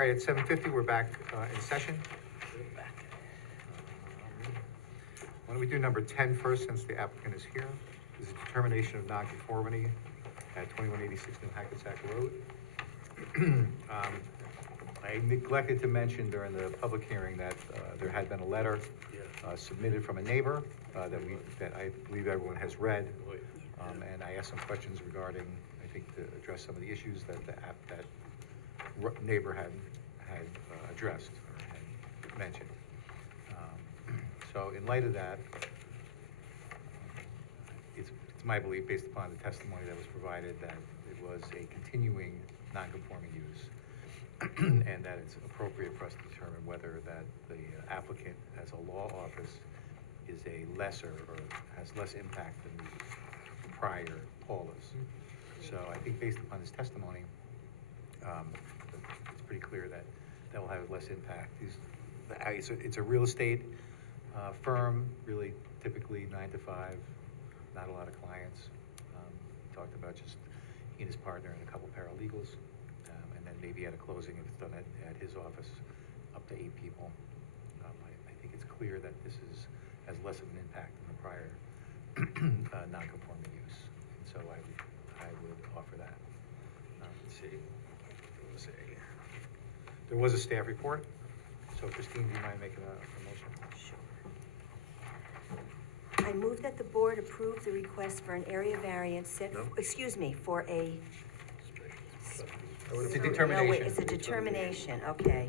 All right, at 7:50, we're back in session. Why don't we do number 10 first, since the applicant is here? This is a determination of nonconformity at 2186 New Hackensack Road. I neglected to mention during the public hearing that there had been a letter submitted from a neighbor that I believe everyone has read. And I asked some questions regarding, I think, to address some of the issues that that neighbor had addressed or had mentioned. So in light of that, it's my belief, based upon the testimony that was provided, that it was a continuing non-conforming use, and that it's appropriate for us to determine whether that the applicant, as a law office, is a lesser or has less impact than the prior Paula's. So I think based upon his testimony, it's pretty clear that will have less impact. It's a real estate firm, really typically 9 to 5, not a lot of clients. Talked about just he and his partner and a couple paralegals, and then maybe at a closing if it's done at his office, up to 8 people. I think it's clear that this has less of an impact than the prior non-conforming use, and so I would offer that. Let's see. There was a staff report. So Christine, do you mind making a motion? Sure. I move that the board approve the request for an area variance for a... It's a determination. No, wait, it's a determination, okay.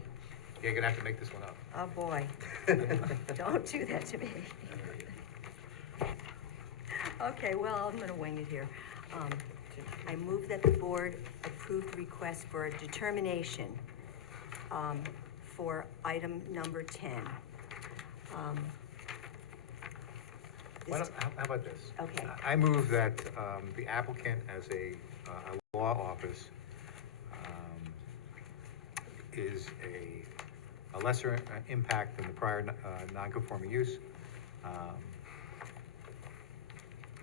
Yeah, you're gonna have to make this one up. Oh, boy. Don't do that to me. Okay, well, I'm gonna wing it here. I move that the board approve the request for a determination for item number 10. How about this? Okay. I move that the applicant, as a law office, is a lesser impact than the prior non-conforming use,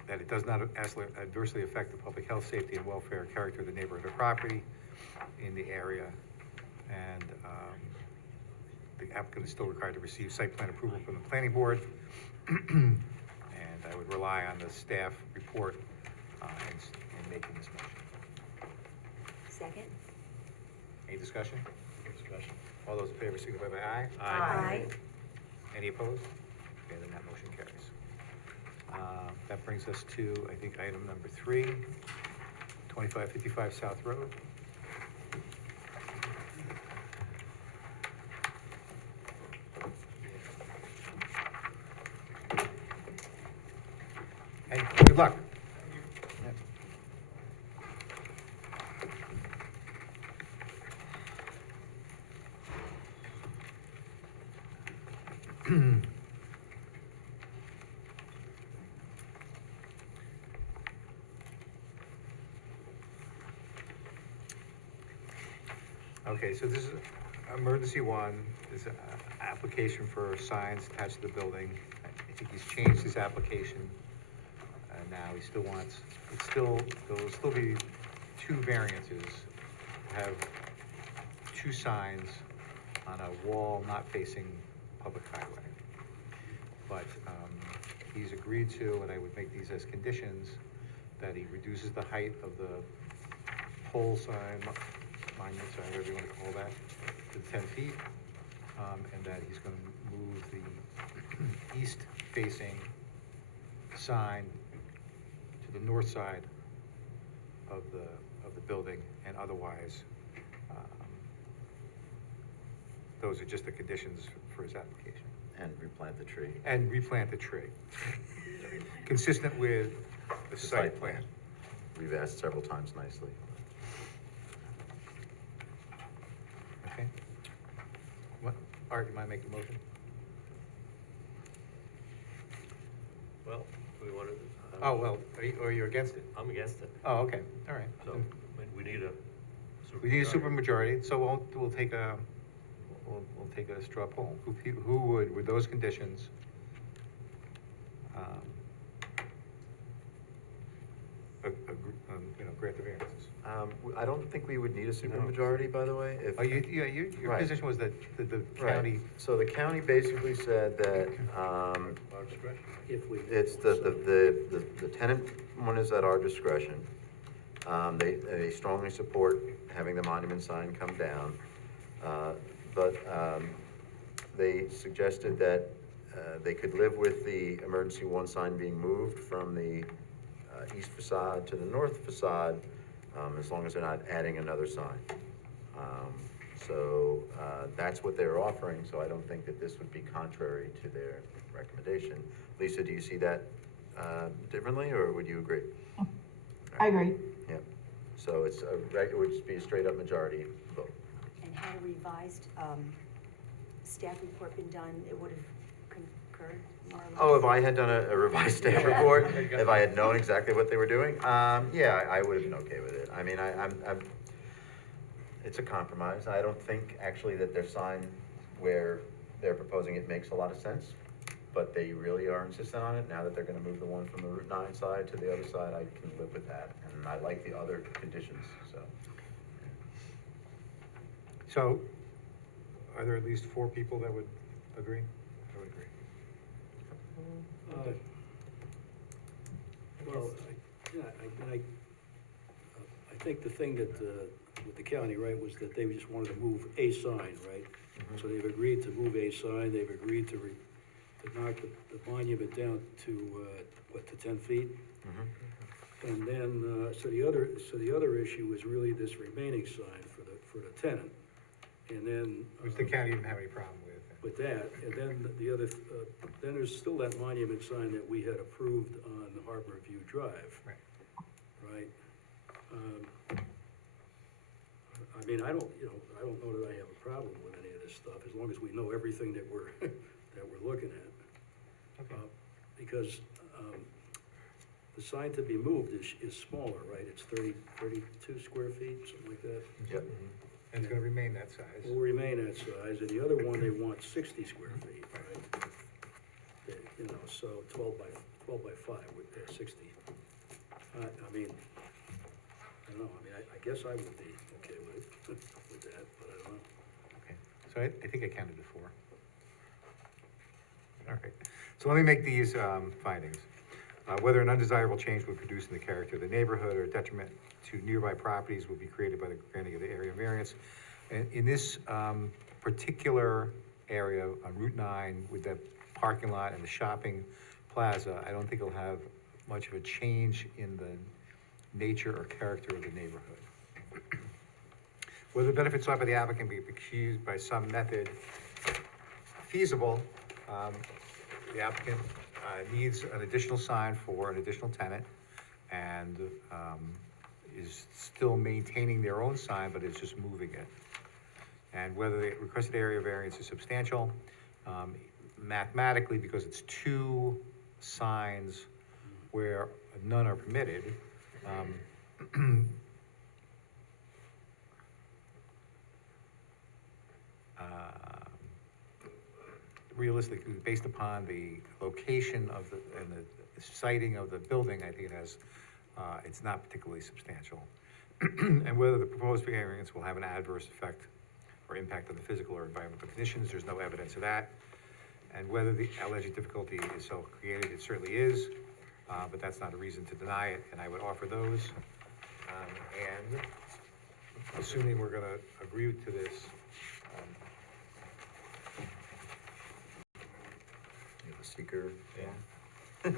that it does not adversely affect the public health, safety, and welfare character of the neighborhood or property in the area, and the applicant is still required to receive site plan approval from the planning board, and I would rely on the staff report in making this motion. Second? Any discussion? All those in favor signify by aye. Aye. Any opposed? Okay, then that motion carries. That brings us to, I think, item number 3, 2555 South Road. And good luck. Okay, so this is emergency 1. This is an application for signs attached to the building. I think he's changed his application. Now he still wants, there will still be 2 variances. Have 2 signs on a wall not facing public highway. But he's agreed to, and I would make these as conditions, that he reduces the height of the pole sign, monument sign, whatever you want to call that, to 10 feet, and that he's going to move the east-facing sign to the north side of the building, and otherwise, those are just the conditions for his application. And replant the tree. And replant the tree, consistent with the site plan. We've asked several times nicely. Okay. What, Art, you mind making a motion? Well, we wanted. Oh, well, are you against it? I'm against it. Oh, okay, all right. So we need a. We need a supermajority, so we'll take a straw poll. Who would, with those conditions, grant the variances. I don't think we would need a supermajority, by the way, if. Oh, your Right. position was that the Right. county, So the county basically said that, Our discretion. If we. it's the tenant one is at our discretion. They strongly support having the monument sign come down. But they suggested that they could live with the emergency one sign being moved from the east facade to the north facade, as long as they're not adding another sign. So that's what they're offering, so I don't think that this would be contrary to their recommendation. Lisa, do you see that differently, or would you agree? I agree. Yeah, so it would just be a straight-up majority vote. And had a revised, staff report been done, it would have concurred more or less? Oh, if I had done a revised staff report, if I had known exactly what they were doing, yeah, I would have been okay with it. I mean, I'm, it's a compromise. I don't think actually that their sign where they're proposing it makes a lot of sense, but they really are insistent on it. Now that they're gonna move the one from the Route 9 side to the other side, I can live with that, and I like the other conditions, so. so are there at least 4 people that would agree? I would agree. Well, yeah, I think the thing that, with the county, right, was that they just wanted to move a sign, right? So they've agreed to move a sign, they've agreed to knock the monument down to, to 10 feet? And then, so the other issue is really this remaining sign for the tenant. And then. Which the county didn't have any problem with. That, and then the other, then there's still that monument sign that we had approved on Harbor View Drive. Right. Right? I mean, I don't know that I have a problem with any of this stuff, as long as we know everything that we're, that we're looking at. Okay. Because, the sign to be moved is smaller, right? It's 32 square feet, something like that. Yep. And it's gonna remain that size. Will remain that size, and the other one, they want 60 square feet, right? You know, so 12 by 5 with 60. I mean, I don't know, I guess I would be okay with that, but I don't know. Okay, so I think I counted to 4. All right, so let me make these findings. Whether an undesirable change would produce in the character of the neighborhood or detriment to nearby properties will be created by the granting of the area variance. And in this particular area on Route 9 with the parking lot and the shopping plaza, I don't think it'll have much of a change in the nature or character of the neighborhood. Whether the benefits sought by the applicant be achieved by some method feasible, the applicant needs an additional sign for an additional tenant and is still maintaining their own sign, but is just moving it. And whether the requested area variance is substantial, mathematically, because it's 2 signs where none are permitted, realistically, based upon the location of and the siting of the building, I think it has, it's not particularly substantial. And whether the proposed variance will have an adverse effect or impact on the physical or environmental conditions, there's no evidence of that. And whether the alleged difficulty is self-created, it certainly is, but that's not a reason to deny it, and I would offer those. And assuming we're gonna agree to this, You have a seeker, yeah.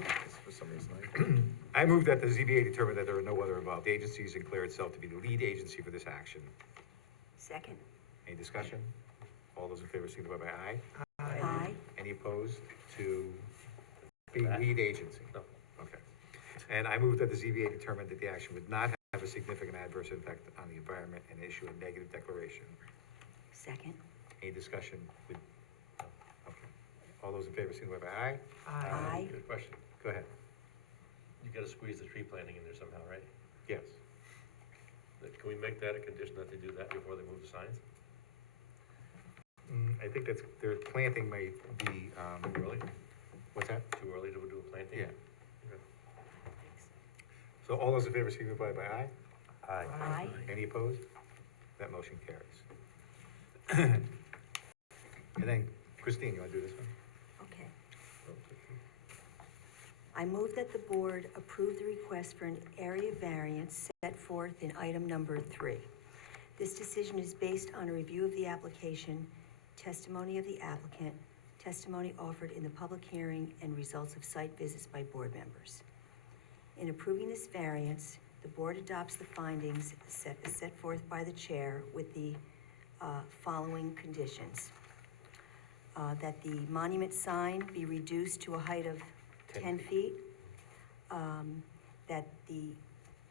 For some reason, I move that the ZBA determine that there are no other involved agencies and declare itself to be the lead agency for this action. Second. Any discussion? All those in favor signify by aye. Aye. Any opposed to being lead agency? No. Okay. And I move that the ZBA determine that the action would not have a significant adverse impact on the environment and issue a negative declaration. Second. Any discussion with, okay. All those in favor signify by aye. Aye. Good question. Go ahead. You gotta squeeze the tree planting in there somehow, right? Yes. Can we make that a condition that they do that before they move the signs? I think that's, their planting may be, Too early? what's that? Too early to do a planting? Yeah. Okay. So So all those in favor signify by aye. Aye. Any opposed? That motion carries. And then Christine, you wanna do this one? Okay. I move that the board approve the request for an area variance set forth in item number 3. This decision is based on a review of the application, testimony of the applicant, testimony offered in the public hearing, and results of site visits by board members. In approving this variance, the board adopts the findings set forth by the chair with the following conditions. That the monument sign be reduced to a height of 10 feet. That the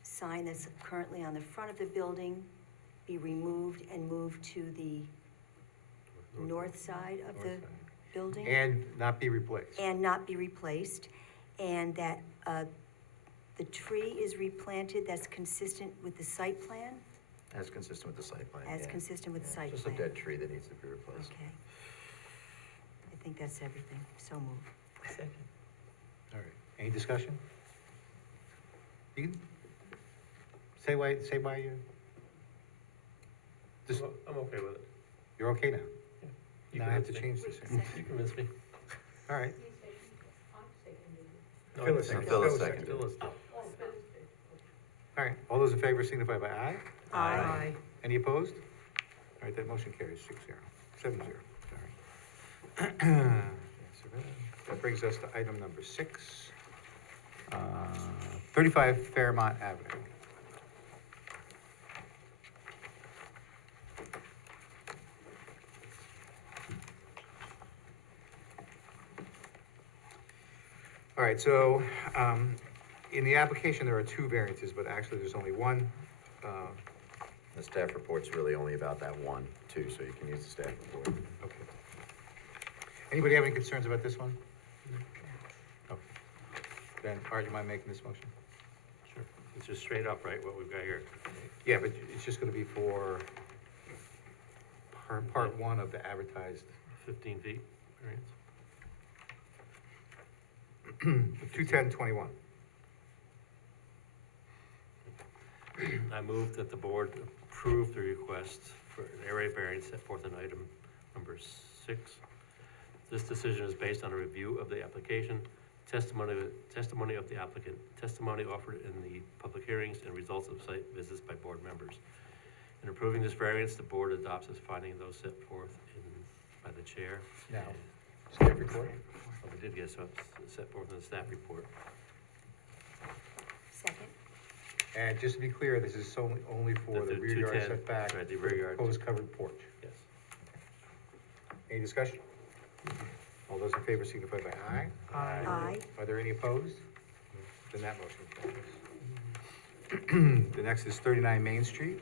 sign that's currently on the front of the building be removed and moved to the north side of the North side. building. And not be replaced. And not be replaced, and that the tree is replanted that's consistent with the site plan, As consistent with the site plan, as yeah. consistent with the Yeah, site Just plan. a dead tree that needs to be replaced. Okay. I think that's everything, so moved. All right, any discussion? You can say why you. Just, I'm okay with it. you're okay now? You Now I have to convince change this. You convinced me. All right, No, Phil I is think second. Phil is Phil is second. Phil is- all right, all those in favor signify by aye. Aye. Any opposed? All right, that motion carries 6-0, 7-0, sorry. So that brings us to item number 6, 35 Fairmont Avenue. All right, so, in the application, there are 2 variances, but actually, there's only one. The staff report's really only about that one, too, so you can use the staff report. Okay. Anybody have any concerns about this one? Okay. Then, Art, you mind making this motion? Sure. It's just straight up, right, what we've got here. Yeah, but it's just gonna be for part 1 of the advertised, 15 feet variance. 210-21. I move that the board approve the request for an area variance set forth in item number 6. This decision is based on a review of the application, testimony of the applicant, testimony offered in the public hearings, and results of site visits by board members. In approving this variance, the board adopts as finding those set forth by the chair. Now, staff report? Oh, we did get some set forth in the staff report. Second? And just to be clear, this is only for the The rear yard 210, setback. right, the rear yard. Proposed covered porch. Yes. Any discussion? All those in favor signify by aye. Aye. Are there any opposed? Then that motion carries. The next is 39 Main Street.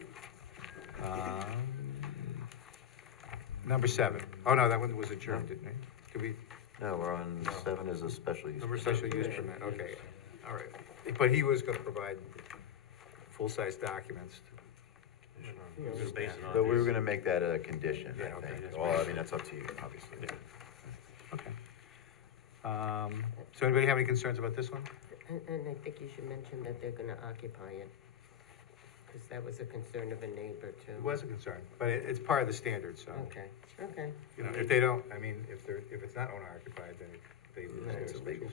Number 7. Oh, no, that one was adjourned, didn't it? Did we, No, we're on 7 is a special use. Number special use permit, okay, all right. But he was gonna provide full-size documents. We're gonna base it on But we were these. gonna make that a condition, Yeah, I okay, think. that's Well, I mean, that's up to you, obviously. Yeah. Okay. So anybody have any concerns about this one? And I think you should mention that they're gonna occupy it, because that was a concern of a neighbor too. It was a concern, but it's part of the standard, so, Okay, okay, you know, if they don't, I mean, if it's not owner occupied, then they lose Right, their it's special.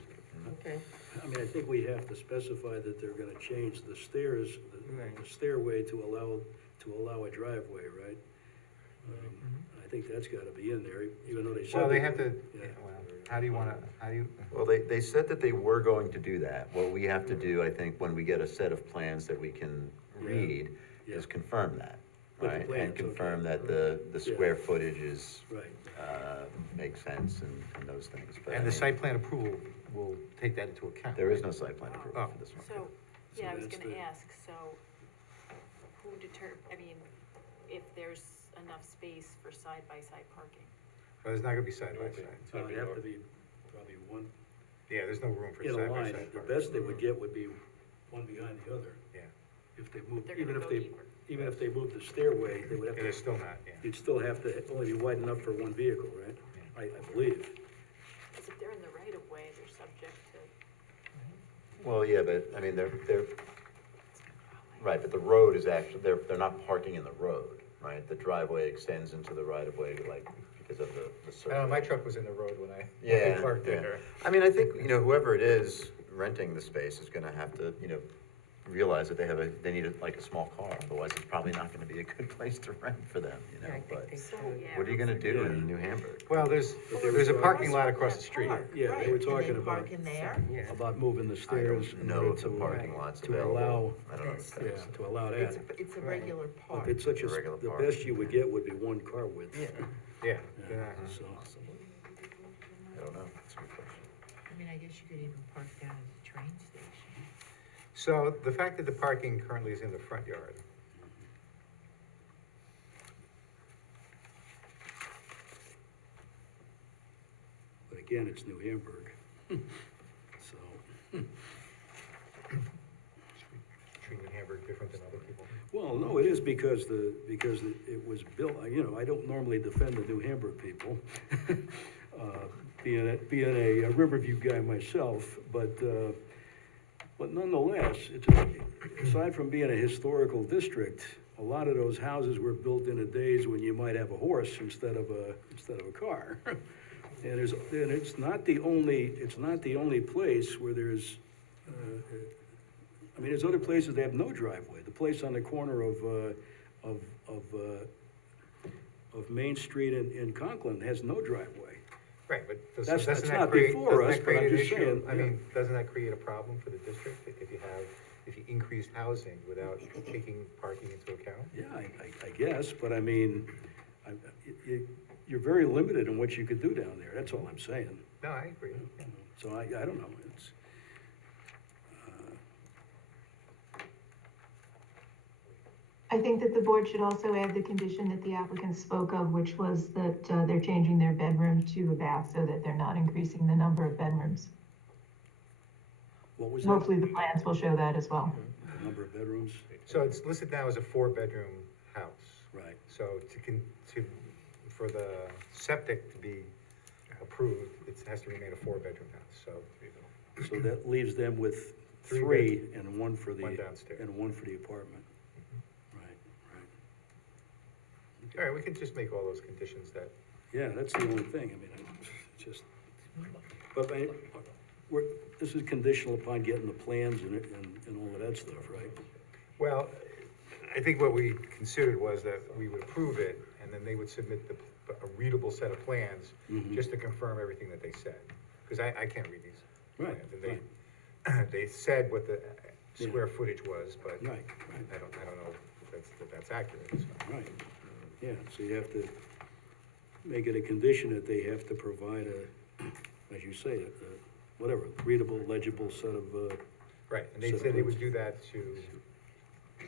okay. I mean, I think we have to specify that they're gonna change the stairs, Right. the stairway to allow a driveway, right? I think that's gotta be in there, even though they said. Well, they have to, Yeah. well, how do you, Well, they said that they were going to do that. What we have to do, I think, when we get a set of plans that we can read, Yeah. is confirm that, With the right? plans, And confirm okay. that the square footage is, Right, makes sense and those things. But I and the mean, site plan approval will take that into account. There is no site plan approval Oh. for this one. So, yeah, I was that's gonna the- ask, so I mean, if there's enough space for side-by-side parking? But it's not gonna be side by side. so it'd have to be probably one, Yeah, there's no room for in a side by line, side. the best they would get would be one behind the other. Yeah, If they moved, They're even gonna if go they, deeper. even if they moved the stairway, they would have it is to, still not, yeah. you'd still have to only be wide enough for one vehicle, right? I believe. Because if they're in the right-of-way, they're subject to, Well, yeah, but, I mean, Right, but the road is actually, they're not parking in the road, right? The driveway extends into the right of way, like, because of the surface. My truck was in the road when I Yeah, parked yeah. there. I mean, I think, whoever it is renting the space is gonna have to, realize that they need like a small car, otherwise it's probably not gonna be a good place to rent for them, Yeah, I think but they So, should. yeah. what are you gonna do Yeah. in New Hamburg? Well, there's a parking lot across the street. Yeah, they were talking Can they about, park in there? Yeah. about moving the I stairs. don't in know order if the to, parking lot's to allow- available. I don't know. Yes. Yeah, to allow that. It's a regular park. It's such It's a regular the park. best you would get would be one car width. Yeah, Yeah, Yeah, yeah. so, I don't know, that's a good question. I mean, I guess you could even park down at the train station. So the fact that the parking currently is in the front yard, but again, it's New Hamburg. So, treat New Hamburg different than other people. well, no, it is because it was built, I don't normally defend the New Hamburg people. Being a Riverview guy myself, but nonetheless, aside from being a historical district, a lot of those houses were built in the days when you might have a horse instead of a car. And it's not the only place where there's, there's other places that have no driveway. The place on the corner of Main Street in Conklin has no driveway. Right, but That's doesn't not that create, before doesn't us, that but I'm create an just issue? saying, I yeah. mean, doesn't that create a problem for the district if you increased housing without taking parking into account? Yeah, I guess, but I mean, you're very limited in what you could do down there, that's all I'm saying. No, I agree. Yeah. So I don't know, it's, I think that the board should also add the condition that the applicant spoke of, which was that they're changing their bedroom to a bath so that they're not increasing the number of bedrooms. what was that? Hopefully the plans will show that as well. The number of bedrooms, So it's listed now as a 4-bedroom house. right, So for the septic to be approved, it has to remain a 4-bedroom house, so. so that leaves them with Three three and one for the. One downstairs. And one for the apartment. Right, right. All right, we can just make all those conditions that, Yeah, that's the only thing, I mean, it's just, but this is conditional upon getting the plans and all of that stuff, right? well, I think what we considered was that we would approve it, and then they would submit a readable set of plans, Mhm. just to confirm everything that they said. Because I can't read these Right, plans, and they said what the square footage was, but Right, right. I don't know if that's accurate, so. Right, yeah, so you have to make it a condition that they have to provide as you say, whatever, readable, legible set of, Right, and they Set of said they plans. would do that to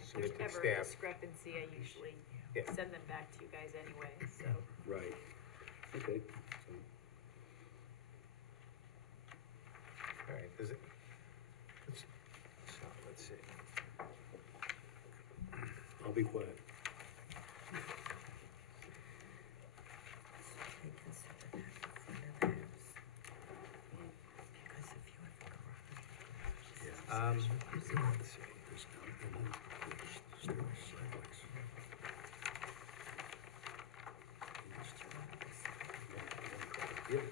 submit If to ever a staff. discrepancy, I usually Yeah. send them back to you guys anyway, so. right, okay. All right, does it, let's see. I'll be quiet. They consider that the front of the house. Because if you have a garage. Let's see. Yeah,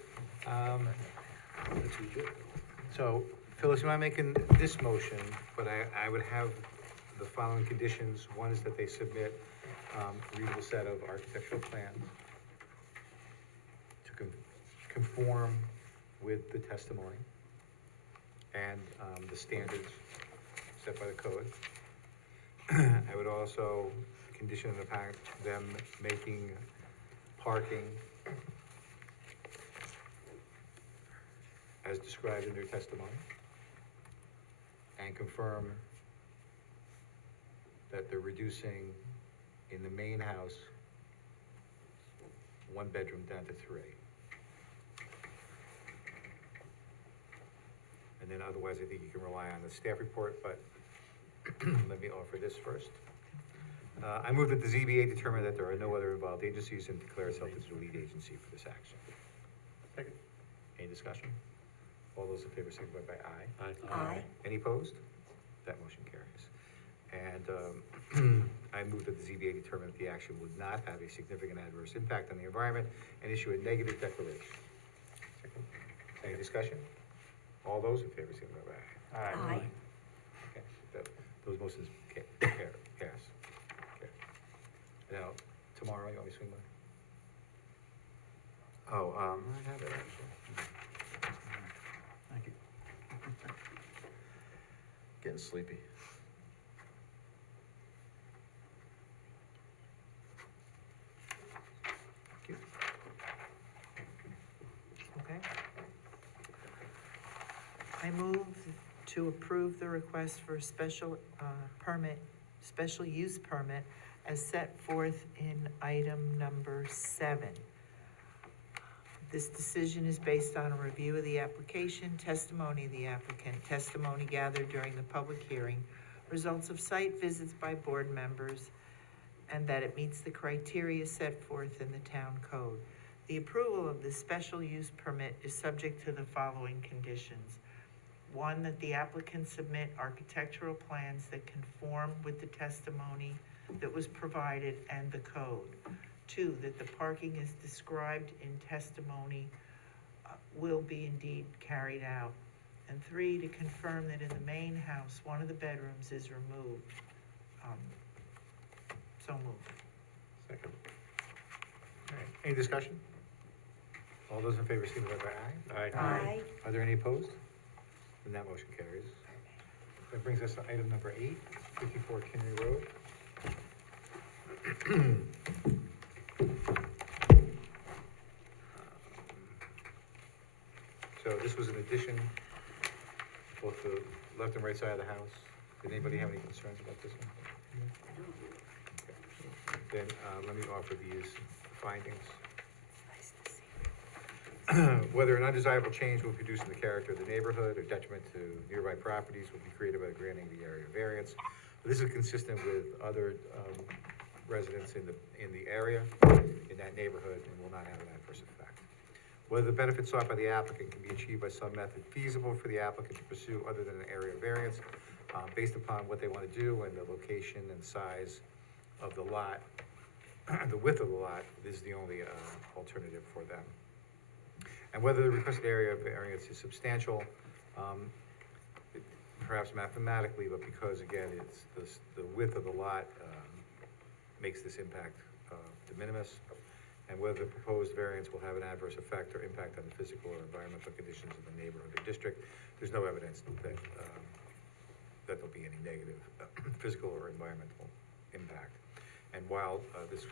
Let's that's legit. So, Phyllis, you mind making this motion, but I would have the following conditions. One is that they submit a readable set of architectural plans to conform with the testimony and the standards set by the code. I would also condition upon them making parking as described in their testimony, and confirm that they're reducing in the main house 1 bedroom down to 3. And then otherwise, I think you can rely on the staff report, but let me offer this first. I move that the ZBA determine that there are no other involved agencies and declare itself as the lead agency for this action. Second. Any discussion? All those in favor signify by aye. Aye. Aye. Any opposed? That motion carries. And I move that the ZBA determine that the action would not have a significant adverse impact on the environment and issue a negative declaration. Any discussion? All those in favor, signify by aye. Aye. Okay, those motions pass. Okay. Now, tomorrow, you want me to swing by? Oh, I have it actually. Thank you. Getting sleepy. Thank you. Okay. I move to approve the request for a special special use permit as set forth in item number 7. This decision is based on a review of the application, testimony of the applicant, testimony gathered during the public hearing, results of site visits by board members, and that it meets the criteria set forth in the town code. The approval of this special use permit is subject to the following conditions. 1, that the applicant submit architectural plans that conform with the testimony that was provided and the code. 2, that the parking is described in testimony will be indeed carried out. And 3, to confirm that in the main house, one of the bedrooms is removed. So moved. Second. All right, any discussion? All those in favor, signify by aye. Aye. Are there any opposed? Then that motion carries. That brings us to item number 8, 54 Kinnear Road. So this was an addition, both the left and right side of the house. Did anybody have any concerns about this one? Okay. Then, let me offer these findings. Whether an undesirable change will produce in the character of the neighborhood or detriment to nearby properties will be created by granting the area variance. This is consistent with other residents in the area, in that neighborhood, and will not have an adverse effect. Whether the benefits sought by the applicant can be achieved by some method feasible for the applicant to pursue other than an area variance, based upon what they want to do and the location and size of the lot, the width of the lot, this is the only alternative for them. And whether the requested area variance is substantial, perhaps mathematically, but because again, it's the width of the lot makes this impact de minimis, and whether the proposed variance will have an adverse effect or impact on the physical or environmental conditions in the neighborhood or district. There's no evidence that there'll be any negative physical or environmental impact. And while this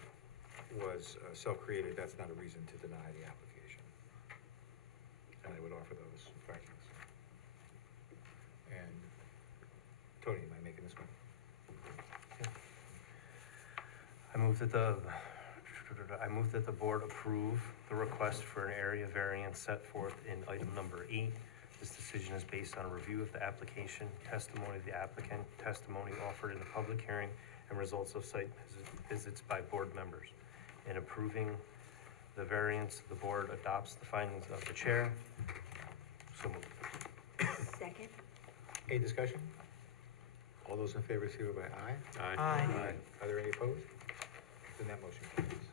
was self-created, that's not a reason to deny the application. And I would offer those findings. And Tony, am I making this one? I move that the board approve the request for an area variance set forth in item number 8. This decision is based on a review of the application, testimony of the applicant, testimony offered in the public hearing, and results of site visits by board members. In approving the variance, the board adopts the findings of the chair. So moved. Second? Any discussion? All those in favor, signify by aye. Aye. Are there any opposed? Then that motion carries.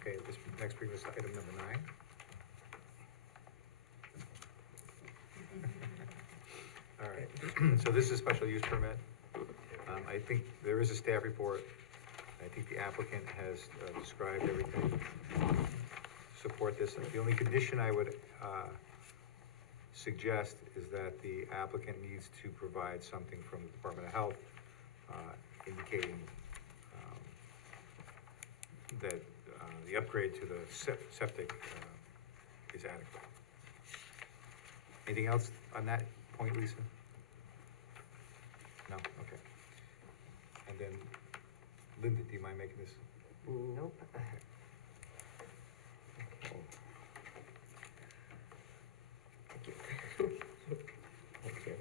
Okay, this next brings us to item number 9. All right, so this is a special use permit. I think there is a staff report. I think the applicant has described everything to support this. The only condition I would suggest is that the applicant needs to provide something from the Department of Health indicating that the upgrade to the septic is adequate. Anything else on that point, Lisa? No? Okay. And then, Linda, do you mind making this? Nope. Thank you. Thank you.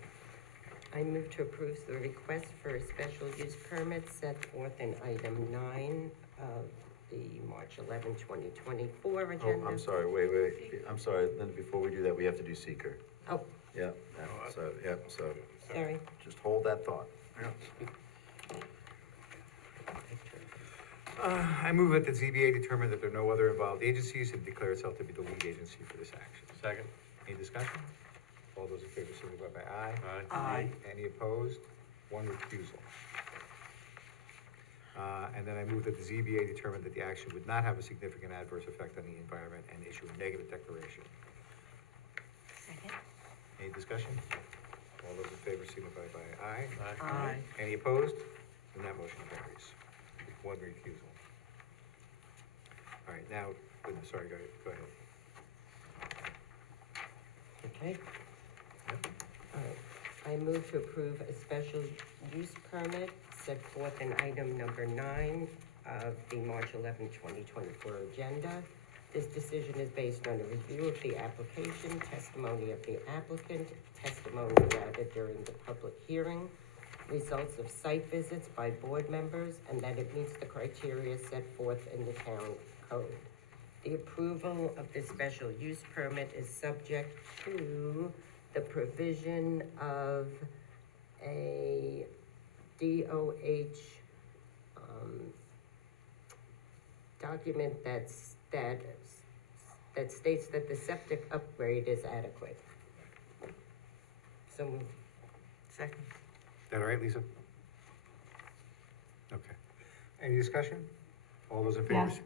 I move to approve the request for a special use permit set forth in item 9 of the March 11, 2024 agenda. Oh, I'm sorry, wait, I'm sorry, Linda, before we do that, we have to do seeker. Oh, So sorry. just hold that thought. I move that the ZBA determine that there are no other involved agencies and declare itself to be the lead agency for this action. Second. Any discussion? All those in favor signify by aye. Aye. Any opposed? One recusal. And then I move that the ZBA determine that the action would not have a significant adverse effect on the environment and issue a negative declaration. Second? Any discussion? All those in favor signify by aye. Aye. Any opposed? And that motion carries. One recusal. All right, now, sorry, go ahead. Okay? Yep. All right. I move to approve a special use permit set forth in item number 9 of the March 11, 2024 agenda. This decision is based on a review of the application, testimony of the applicant, testimony gathered during the public hearing, results of site visits by board members, and that it meets the criteria set forth in the town code. The approval of this special use permit is subject to the provision of a DOH document that states that the septic upgrade is adequate. So moved. Second. Is that all right, Lisa? Okay. Any discussion? All those in favor? Yes.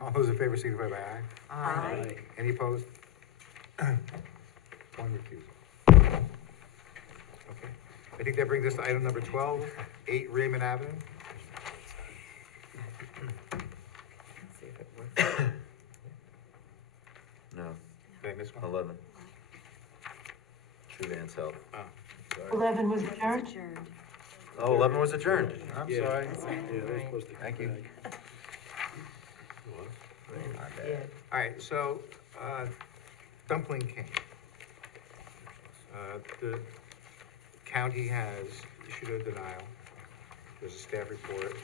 All those in favor signify by aye. Aye. Any opposed? One recusal. Okay. I think that brings us to item number 12, 8 Raymond Avenue. See if it works. No, Did I miss one? 11. True Vance Health. Oh, 11 was It's adjourned? adjourned. Oh, 11 was adjourned. I'm Yeah. sorry. Yeah, they're supposed to come Thank you. back. Yeah. All right, so, Dumpling King. The county has issued a denial. There's a staff report.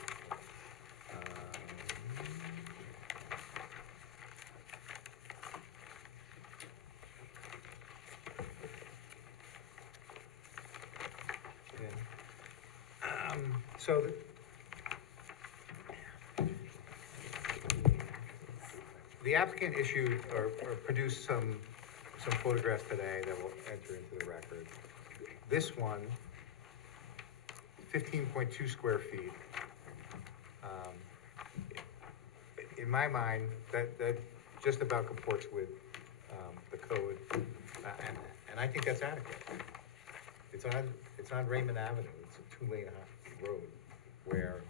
So, the applicant issued or produced some photographs today that will enter into the record. This one, 15.2 square feet. In my mind, that just about comports with, the code, and I think that's adequate. It's on Raymond Avenue, it's a 2-lane road where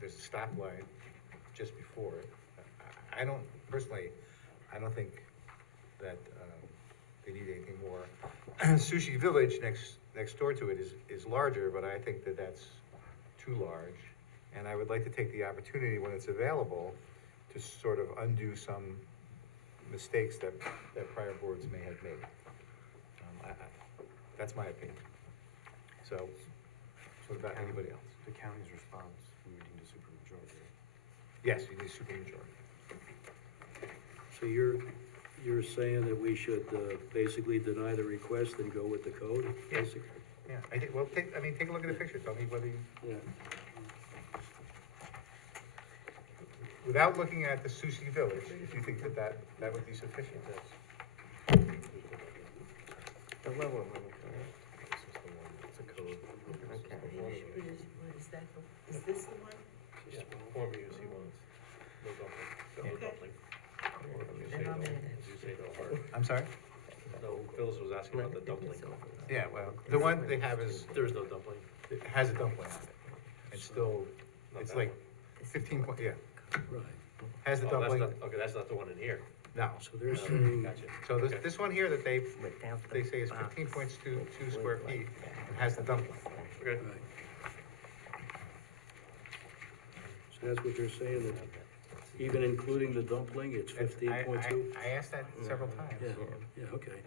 there's a stoplight just before it. Personally, I don't think that, they need anything more. Sushi Village next door to it is larger, but I think that that's too large. And I would like to take the opportunity when it's available to sort of undo some mistakes that prior boards may have made. That's my opinion. So, what about anybody else? The county's response, we would need a supermajority. Yes, you need a supermajority. So you're saying that we should basically deny the request and go with the code, Yeah. basically? Yeah, take a look at the picture, tell me whether you, Yeah. without looking at the Sushi Village, if you think that would be sufficient. The lower one, correct? This is the one, it's a code. Okay. What is that? Is this the one? Yeah, form use, he wants, no dumpling, no Okay. dumpling. Or you say Then I'm no, in it. you say no hard. I'm sorry? No, Phyllis was asking about the dumpling. Yeah, well, the one they have There is no dumpling. it has a dumpling on it. It's still, Not it's that like one. 15 point, yeah, Right. has the Oh, that's dumpling, not, okay, that's not the one in here. no. So they're saying, Gotcha. So Okay. this one here that they Without the say is box. 15.2 square feet, and has the dumpling. Okay. right. So that's what they're saying, that even including the dumpling, it's That's- 15.2? I asked that several times. Yeah, yeah, okay.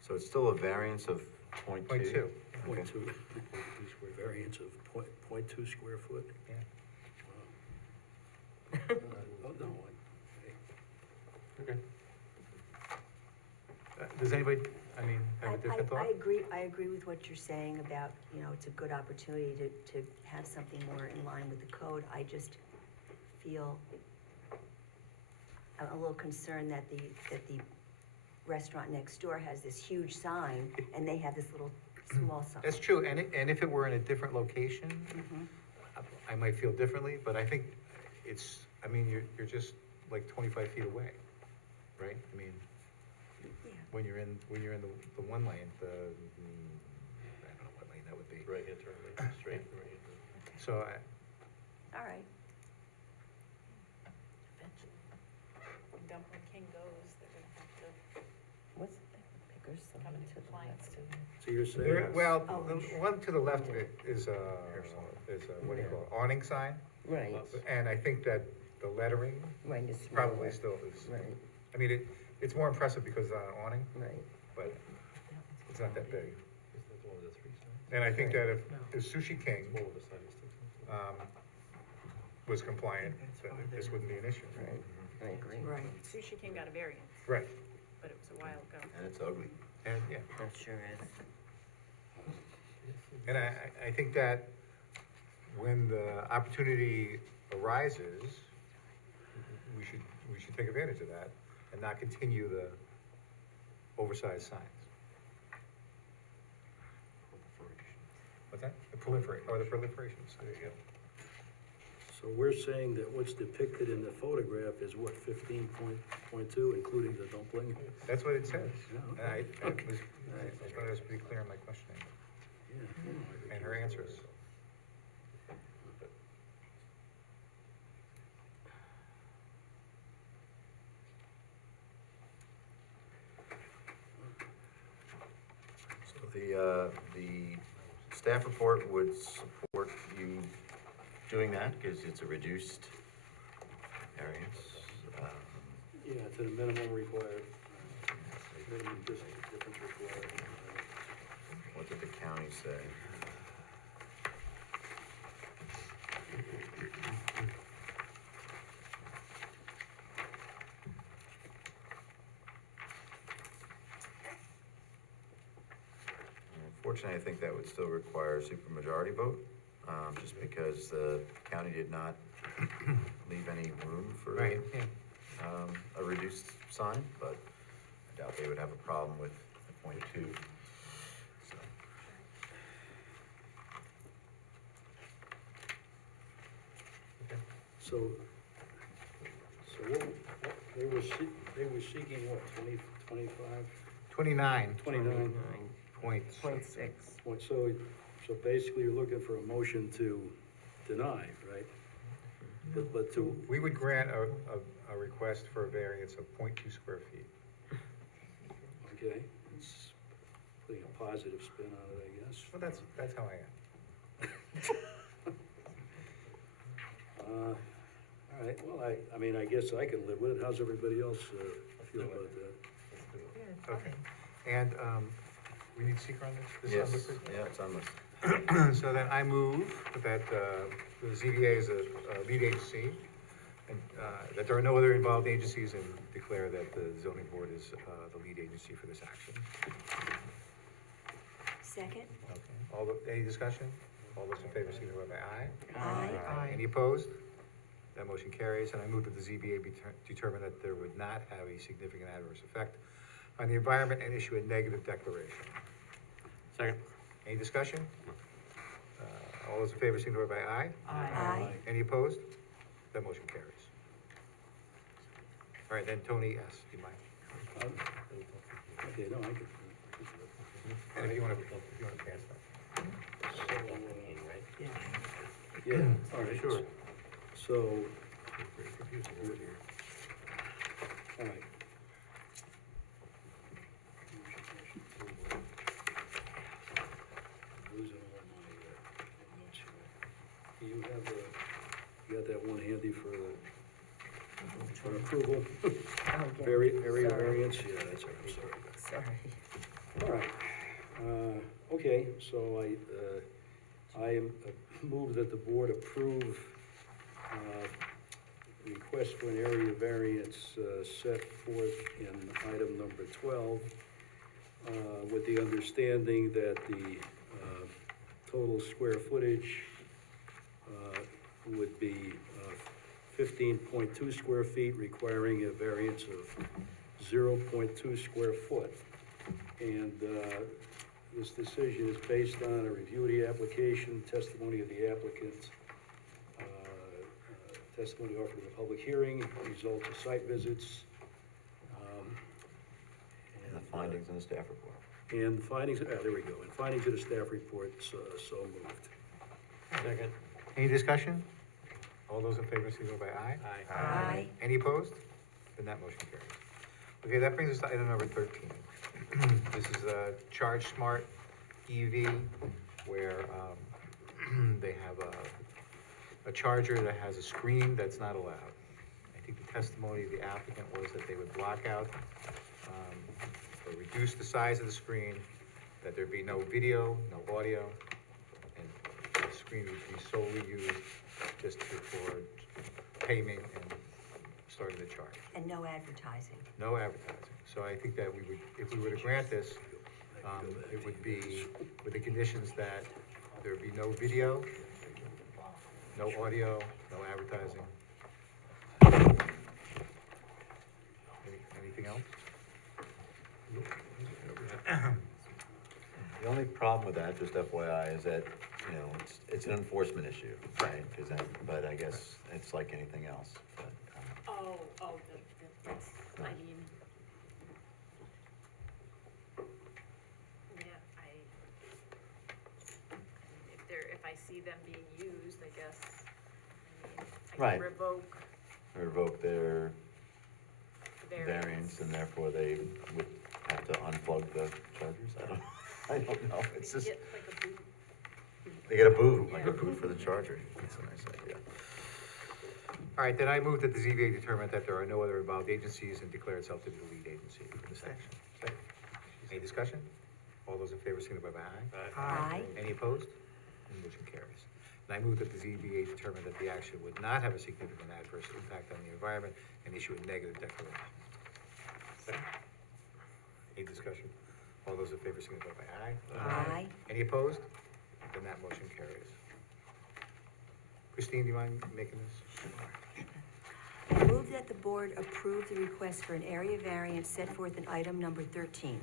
So it's still a variance of .2? Point two. Point two, variance of point 2 square foot. Yeah. Wow. Oh, no, Okay. Does anybody I mean, have a different thought? I agree with what you're saying about, it's a good opportunity to have something more in line with the code. I just feel, I'm a little concerned that the restaurant next door has this huge sign, and they have this little, small sign. That's true, and if it were in a different location, Mhm. I might feel differently, but I think I mean, you're just like 25 feet away, right? I mean, Yeah. when you're in the one lane, I don't know what lane that would be. Right-hand turn, lane, straight, right-hand turn. So All right. When Dumpling King goes, they're gonna have to What's the bigger sign come into to the compliance. left? So you're saying, there, well, Oh, the sure. one to the left of it is what do you call it, awning sign? Right, And I think that the lettering right, it's probably smaller. still is, Right, I mean, it's more impressive because it's on an awning, right. but it's not that big. Isn't that one of the three signs? And I think that if No. Sushi King, One of the signs is six. was compliant, That's then farther. this wouldn't be an issue. Right, I agree. Right. Sushi King got a variance, Right, but it was a while ago. And it's ugly. and, yeah, That sure is. and I think that when the opportunity arises, we should take advantage of that and not continue the oversized signs. What's that? The proliferations, there you go. so we're saying that what's depicted in the photograph is what, 15.2, including the dumpling? That's what it says. Yeah, And I thought I was pretty clear in my questioning, Yeah. and her answers. So the staff report would support you doing that, because it's a reduced variance. Yeah, to the minimum required, minimum difference required. What did the county say? Unfortunately, I think that would still require a supermajority vote, just because the county did not leave any room for Right, yeah. a reduced sign, but I doubt they would have a problem with the .2. So, So what, they were seeking what, 25? 29. 29. Point. Point six. So basically you're looking for a motion to deny, right? But to, We would grant a request for a variance of 0.2 square feet. okay, it's putting a positive spin on it, I guess. Well, that's how I am. All right, well, I mean, I guess I can live with it. How's everybody else feel about that? Yeah, it's Okay. fine. And we need seeker on this? This is yes, on listed? yeah, it's on this. So then I move that the ZBA is a lead agency, and that there are no other involved agencies, and declare that the zoning board is the lead agency for this action. Second? Okay. Any discussion? All those in favor, signify by aye. Aye. Aye. Any opposed? That motion carries, and I move that the ZBA determine that there would not have a significant adverse effect on the environment and issue a negative declaration. Second. Any discussion? All those in favor, signify by aye. Aye. Any opposed? That motion carries. All right, then Tony S., do you mind? Okay, no, I can. And if you want to pass that. Yeah. Yeah, all right. Sure. So, all right. Losing all my notes here. Do you have you got that one handy for approval? Oh, yeah. Area Sorry. variance? Yeah, that's right, I'm sorry. Sorry. All right, okay, so I move that the board approve, request for an area variance, set forth in item number 12, with the understanding that the total square footage would be 15.2 square feet, requiring a variance of 0.2 square foot. And this decision is based on a review of the application, testimony of the applicant, testimony offered in the public hearing, results of site visits. And the findings in the staff report. And the findings, there we go, and findings of the staff report, so moved. Second. Any discussion? All those in favor, signify by aye. Aye. Aye. Any opposed? Then that motion carries. Okay, that brings us to item number 13. This is a Charge Smart EV, where they have a charger that has a screen that's not allowed. I think the testimony of the applicant was that they would block out or reduce the size of the screen, that there'd be no video, no audio, and the screen would be solely used just for payment and starting the charge. And no advertising. No advertising. So I think that we would, if we were to grant this, it would be with the conditions that there would be no video, no audio, no advertising. Anything else? The only problem with that, just FYI, is that, you know, it's an enforcement issue, right? But I guess it's like anything else, but, That's, I mean. Yeah, if I see them being used, I guess, I Right. can revoke revoke their the variance, and therefore they would have to unplug the chargers, I don't know, it's just, Get like a boot. they get a boot, like a boot for the charger, that's a nice idea. All right, then I move that the ZBA determine that there are no other involved agencies and declare itself to be the lead agency for this action. Second. Any discussion? All those in favor, signify by aye. Aye. Any opposed? And the motion carries. And I move that the ZBA determine that the action would not have a significant adverse impact on the environment and issue a negative declaration. Second. Any discussion? All those in favor, signify by aye. Aye. Any opposed? Then that motion carries. Christine, do you mind making this? I move that the board approve the request for an area variance set forth in item number 13.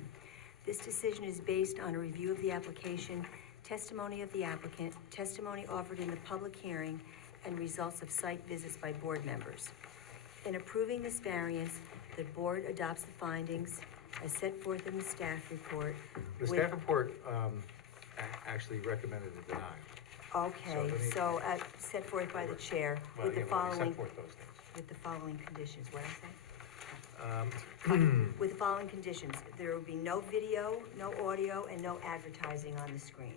This decision is based on a review of the application, testimony of the applicant, testimony offered in the public hearing, and results of site visits by board members. In approving this variance, the board adopts the findings as set forth in the staff report. The with- staff report actually recommended a denial. Okay, let me- so, set forth by the chair Well, with the yeah, well, we set following, forth those things. with the following conditions, what did I say? With the following conditions, there will be no video, no audio, and no advertising on the screen.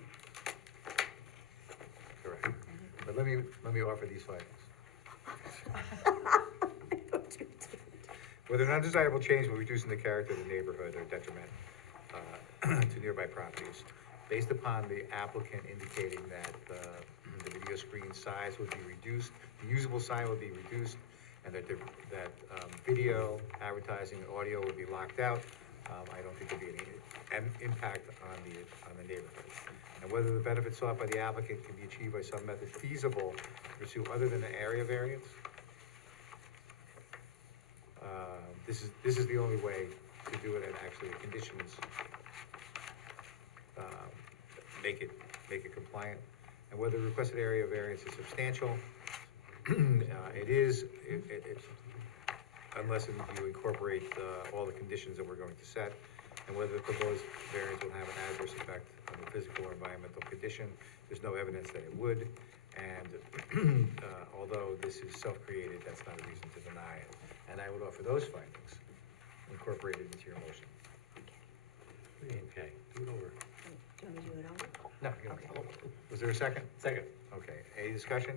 Correct. But let me offer these findings. Whether an undesirable change will reduce in the character of the neighborhood or detriment to nearby properties, based upon the applicant indicating that the video screen size would be reduced, the usable sign would be reduced, and that video, advertising, and audio would be locked out, I don't think there'd be any impact on the neighborhood. And whether the benefits sought by the applicant can be achieved by some method feasible to pursue other than the area variance. This is the only way to do it, and actually the conditions make it compliant. And whether the requested area variance is substantial, it is, unless you incorporate all the conditions that we're going to set, and whether the proposed variance will have an adverse effect on the physical or environmental condition. There's no evidence that it would, and although this is self-created, that's not a reason to deny it. And I would offer those findings incorporated into your motion. Okay, do it over. Do you want me to do it over? No, you don't. Was there a second? Second. Okay, any discussion?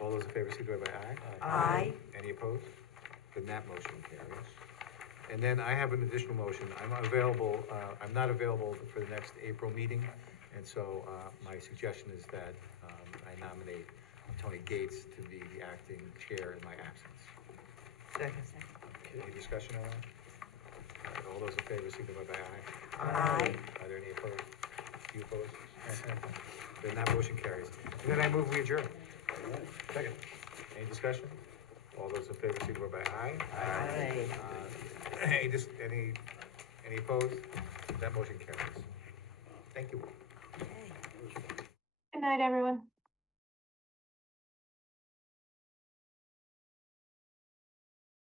All those in favor, signify by aye. Aye. Any opposed? Then that motion carries. And then I have an additional motion. I'm not available for the next April meeting, and so my suggestion is that I nominate Tony Gates to be the acting chair in my absence. Second. Any discussion on that? All right, All those in favor, signify by aye. Aye. Are there any opposed? You opposed? Then that motion carries. And then I move we adjourn. Second. Any discussion? All those in favor, signify by aye. Aye. Any opposed? That motion carries. Thank you. Okay. Good night, everyone.